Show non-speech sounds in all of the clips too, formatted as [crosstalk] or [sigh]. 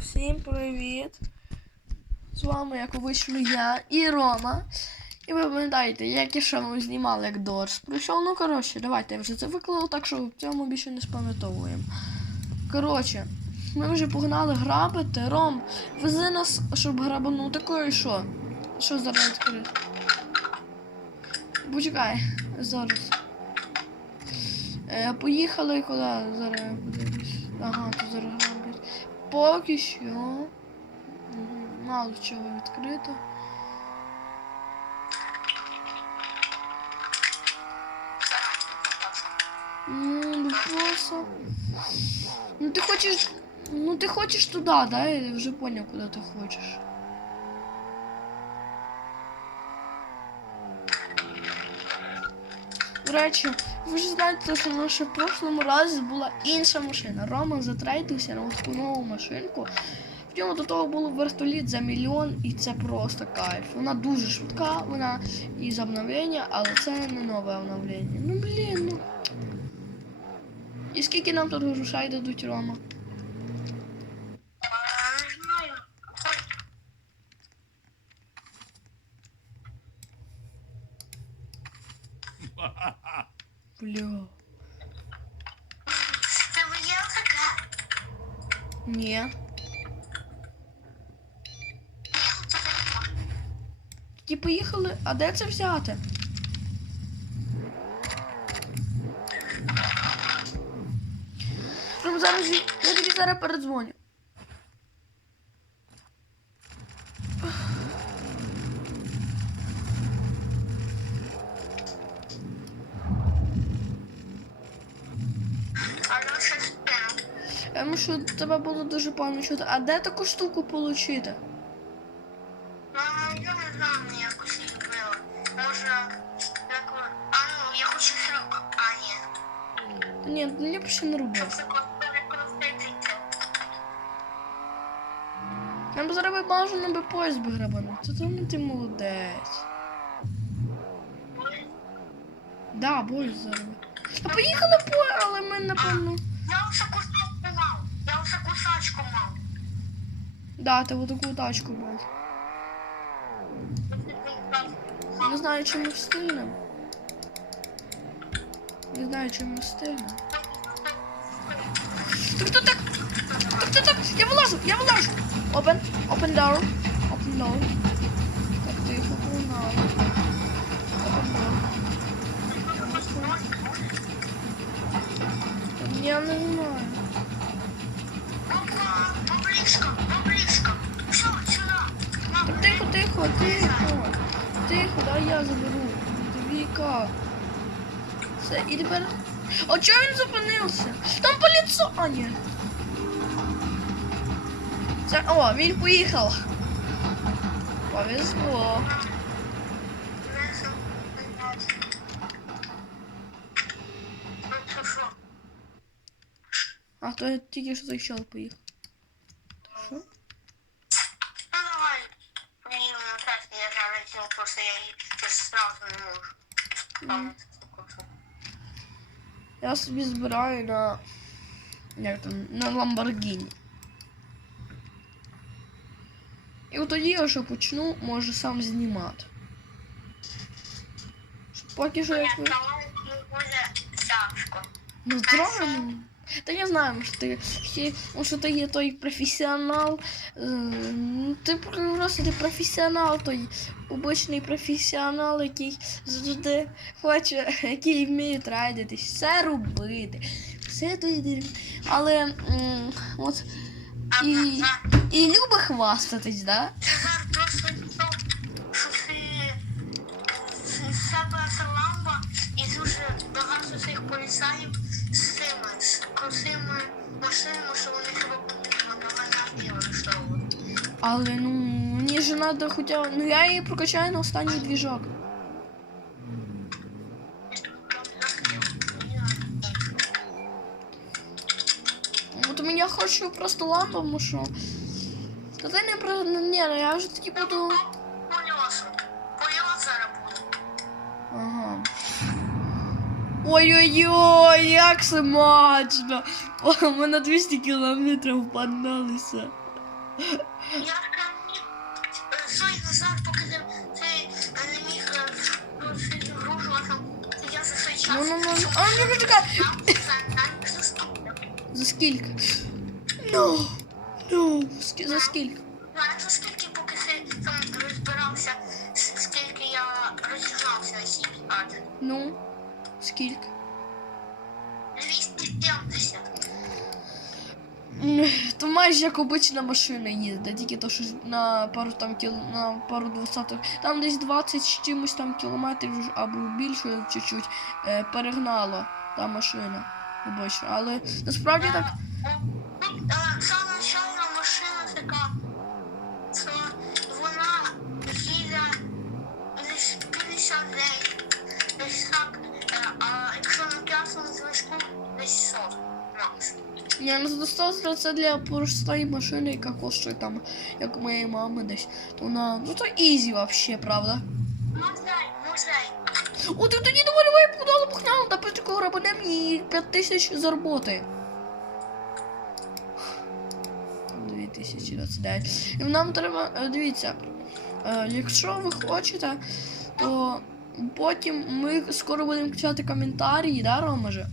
Всім привіт! З вами, як обично, я і Рома. І ви пам'ятаєте, як я ще вам знімав, як Дорс прийшов. Ну, коротше, давайте я вже це виклав, так що в цьому більше не спам'ятовуємо. Коротше, ми вже погнали грабити. Ром, вези нас, щоб грабанути кое що. Що зараз відкрити? Почекай, зараз. Е, поїхали куди? Зараз я подивлюсь. Ага, тут зараз. Поки що. Мгм, Мало чого відкрито. Ну, просто. Ну ти хочеш. Ну ти хочеш туди, да? Я вже поняв, куди ти хочеш. До речі, ви ж знаєте, що в в прошлому разі була інша машина. Роман затрейдився на таку нову машинку. В ньому до того було вертоліт за мільйон, і це просто кайф. Вона дуже швидка, вона із обновлення, але це не нове обновлення. Ну блін, ну. І скільки нам тут грошей дадуть, Рома? Не знаю. Бля. Тебе є така? Ні. Ті поїхали, а де це взяти? Прям зараз я я тобі зараз передзвоню. А ну що спину? Думаю, що тебе було дуже погано чути. А де таку штуку отримати? Ну, я не знаю, мені якось її. Може, як... А ну, я хочу срок. А, ні. Ні, ну, я не робив. Це. Нам би бажано би поїзд би грабанув. Це тому ти молодець. Да, бой зараз. А поїхали по, але ми напевно. Я вже кусачку мав. Я вже кусачку мав. Да, ти таку тачку був. Не знаю, чи ми встигнемо. Не знаю, чи ми встигнемо. Так, так, так, так, так, так, я вилажу, я вилажу. Open, open door, open door. Так, погнали. Open door. Я не знаю. Я заберу. Двійка. Все, і тепер. А чого він зупинився? Там поліцо. А, ні. Це... О, він поїхав. Повезло. А то я тільки що чел поїхав. Я собі збираю на. Як там? На Ламборгіні. І от тоді я вже почну, може сам знімати. Щоб Поки що як ви. Давай не буде тяжко. Ну правильно. Та я знаю, ще, ну, ти є той професіонал. е, ну, Ти просто ти професіонал, той обичний професіонал, який завжди хоче, який вміє трейдитись, все робити, все туди. Але от і, і любить хвастатись, да? Себе ламба і дуже багато цих поліцаїв з крутими машинами, що вони хіба потрібно давай навіть арештовувати. Але ну мені ж треба хоча. Ну я її прокачаю на останній двіжок. От мені я хочу просто лампу, що. Та ти не про. ну, Ні, ну я вже таки буду. Польос зараз буде. Ага. Ой-ой-ой, як смачно! О, ми на 200 кілометрів подналися. Я свій назад, поки не міг грушу, а там я за цей час. Ну, ну, ну, а, ну, ну, чекай. За скільки? Ну, ну, за скільки? За скільки, поки ти там розбирався, скільки я розігнався на аді? Ну, скільки? 270. М, То майже як обична машина їздить, тільки то, що на пару там кіл... на пару двадцятих. Там десь 20 з чимось там кілометрів або більше чуть-чуть е, перегнало та машина обична. Але насправді так. Ні, ну достатньо це для простої машини, яка коштує там, як у моєї мами десь. То вона. Ну то ізі вообще, правда? Музей, музей. О, ти тоді давай давай подали пухнали, та пити грабанем і 5 тисяч зароботи. 2029. І нам треба, е, дивіться, е, якщо ви хочете, то потім ми скоро будемо включати коментарі, да, Ромаже?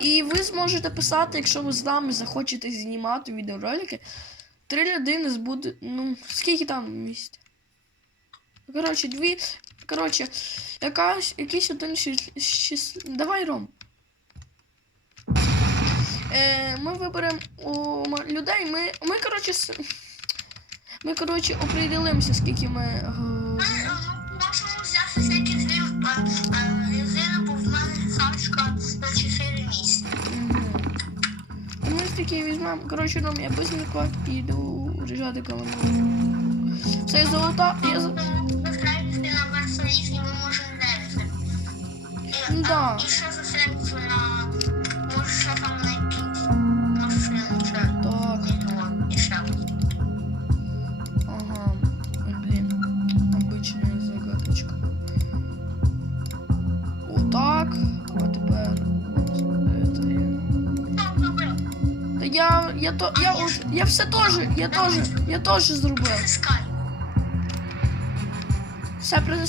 І ви зможете писати, якщо ви з нами захочете знімати відеоролики. Три людини збуде. Ну, скільки там місць? Коротше, дві. Коротше, якась, якийсь один шіс- шіс... Давай, Ром. Е, ми виберемо людей. Ми, ми коротше, ми, коротше, определимося, скільки ми. е, Можемо взяти всякі Ми візьмемо. Коротше, Ром, я быстренько піду ріжати колону. Все золото. Я... за- Застрелити на Барселіс і ми можемо дев'яти. Ну да. І ще застрелити на... я. То. Я, от- я все теж. Я теж. Я теж зробив. Все не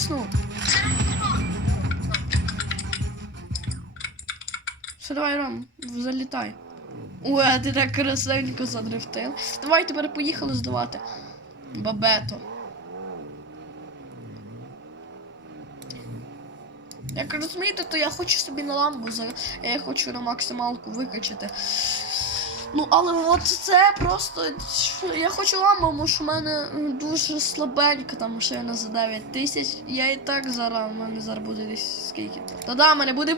Все, давай, Ром, залітай. А ти так красивенько задрифтив. Давай тепер поїхали здавати. Бабето. Як розумієте, то я хочу собі на ламбу, я хочу на максималку викачати. Ну, але от це просто. Я хочу ламбу, тому що в мене м, дуже слабенька там машина за 9 тисяч. Я і так зараз, в мене зараз буде десь скільки. Та да, в мене буде.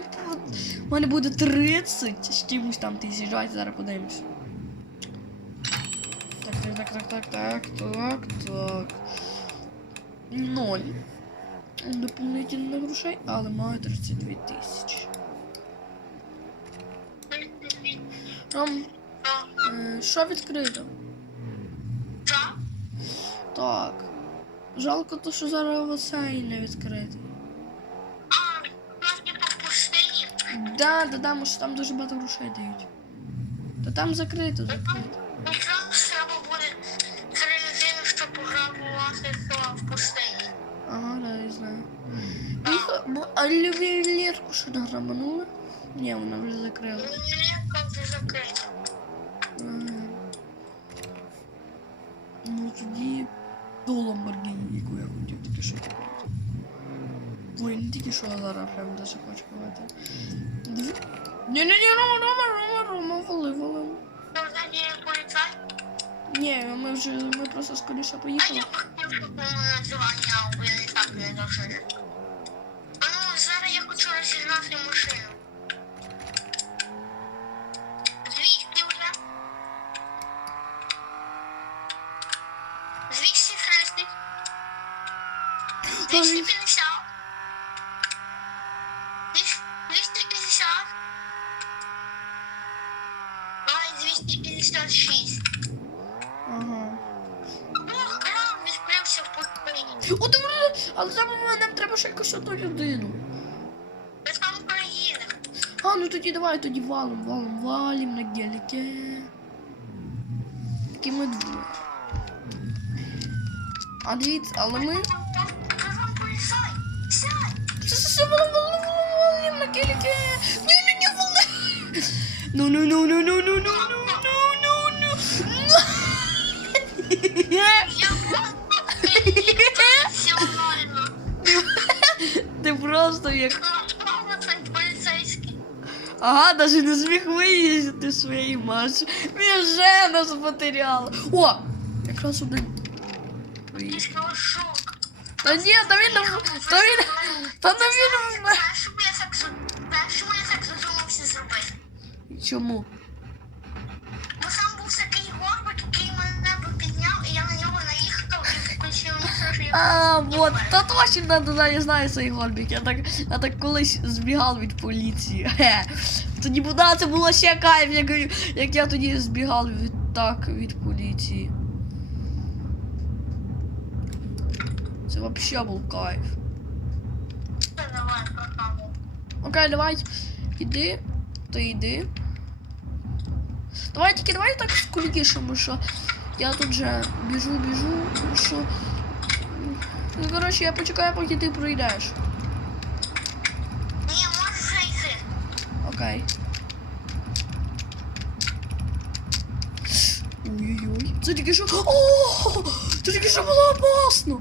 В мене буде 30 з чимось там тисяч. Давайте зараз подивимось. Так, так, так, так, так, так, так, так. Ноль. Дополнительних грошей, але маю 32 тисячі. Е, що відкрито? Що? Так. Жалко то, що зараз оцей не відкритий. А, у нас не по пустині. Да, да, да, може там дуже багато грошей дають. Та там закрито, закрито. Треба буде три щоб пограбувати в пустині. Ага, да, я знаю. Бо а ювелірку що не грабанули? Ні, вона вже закрила. Ювелірка вже закрита. Ага. Ну тоді до Ламборгіні, яку я хотів тільки що купити. Ой, не тільки що, а зараз прям даже хочу купити. Ні-ні-ні, Рома, Рома, Рома, Рома, вали, вали. Ні, ми вже, ми просто скоріше А поїхали. я б хотів, воно називання, але я так не дуже. А ну, зараз я хочу розігнати машину. 250. 250. Ой, 256. Ага. Ох, кран відкрився в пустині. О, добре, але там нам треба ще якусь одну людину. Ми там проїдемо. А, ну тоді давай, тоді валим, валим, валим на геліке. тільки ми двоє. А дивіться, але ми. Ну, ну, ну, ну, ну, ну, ну, ну, ну. Я професіонально. Ти просто як. Ага, навіть не зміг виїздити своєї машини. Він вже нас потеряли. О! Якраз один. Пішов шок. Та ні, та він там. Та він. Та не він. Першому я так я так задумався зробити. Чому? Бо сам був такий горбик, який мене би підняв, і я на нього наїхав і включив я А, вот, та точно да, я знаю цей горбик. Я так, я так колись збігав від поліції. Хе. Тоді б, да, це було ще кайф, як, як я тоді збігав від так від поліції. Це вообще був кайф. Це давай, програму. Окей, давай. Іди. Ти йди. Давай тільки давай так скоріше, тому що я тут же біжу, біжу, тому що. Ну, коротше, я почекаю, поки ти пройдеш. Ні, можеш вже йти. Окей. Ой-ой-ой. Це тільки що. О! Це тільки що було опасно.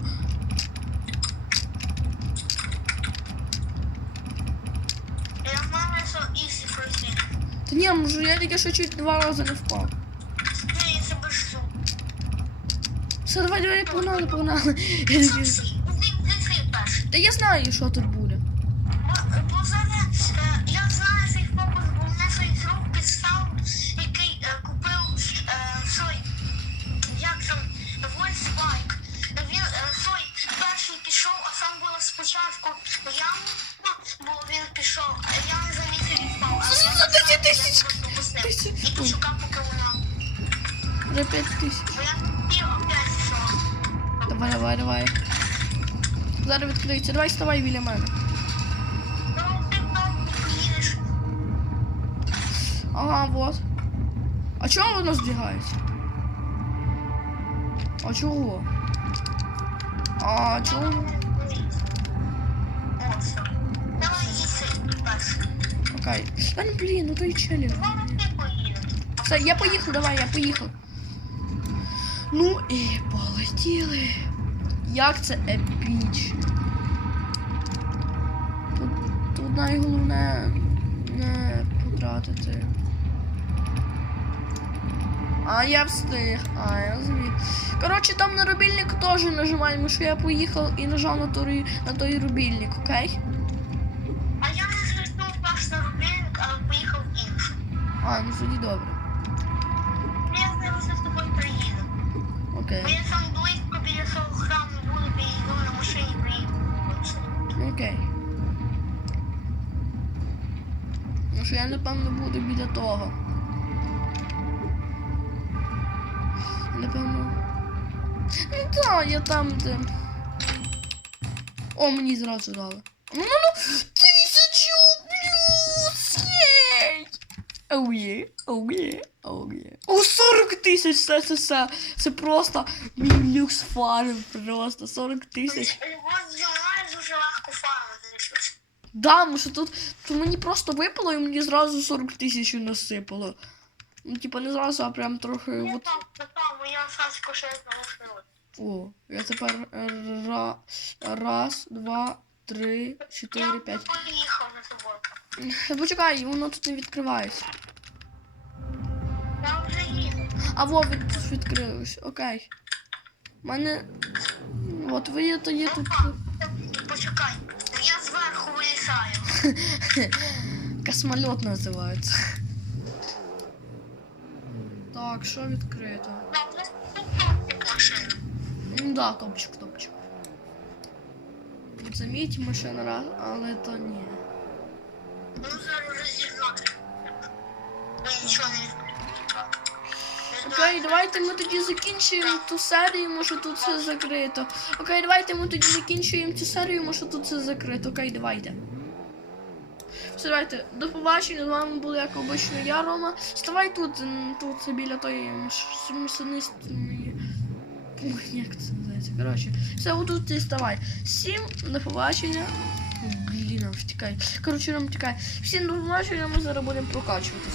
Ні, я тільки що чуть два рази не впав. Ні, я жду. Все, давай, давай, погнали, погнали. Та я знаю, що тут 10 тисяч. І почукав, поки вона. Вже 5 тисяч. Давай, давай, давай. Зараз відкриється. Давай вставай біля мене. Ага, вот. А чого воно збігається? А чого? А чого? Окей. Та ну блін, ну той челік. Все, я поїхав, давай, я поїхав. Ну і полетіли. Як це епічно. Тут, тут найголовне не потратити. А я встиг, а я звід. Коротше, там на рубільник теж нажимаємо, що я поїхав і нажав на той, на той рубільник, окей? А, ну тоді добре. Я зараз з тобою приїду. Окей. Бо я сам близько біля свого храму буду, підійду на машині приїду. Окей. Ну що я напевно буду біля того. Напевно. Ну так, я там де. О, мені зразу дали. Ну ну ну! Оу є, оу є, оу є. О, 40 тисяч! Це, це, це, це просто мій люкс фарм, просто 40 тисяч. Його дуже легко фармити. Да, тому що тут, тут мені просто випало і мені зразу 40 тисяч насипало. Ну, типа не зразу, а прям трохи. Я От... там, я там, моя саська ще залишилась. О, я тепер ра... раз, два, три, Я чотири, п'ять. поїхав на тобою. Е, Почекай, воно тут не відкривається. Я вже їду. А во, від... тут відкрилось. Окей. У мене. От ви тоді тут. Почекай, я зверху вилізаю. [laughs] Космольот називається. Так, що відкрито? Ну да, топчик, топчик. Заміть машина раз, але то ні. Нічого не Окей, давайте ми тоді закінчуємо ту серію, може тут все закрито. Окей, давайте ми тоді закінчуємо цю серію, може тут все закрито. Окей, давайте. Все, давайте, до побачення, з вами був, як обично, я, Рома. Ставай тут, тут біля тої смісонистої. Як це називається? Коротше, все, отут ти ставай. Всім до побачення. Блин, втікай. Короче, нам втікай. Всім думаю, що ми зараз будемо прокачуватися.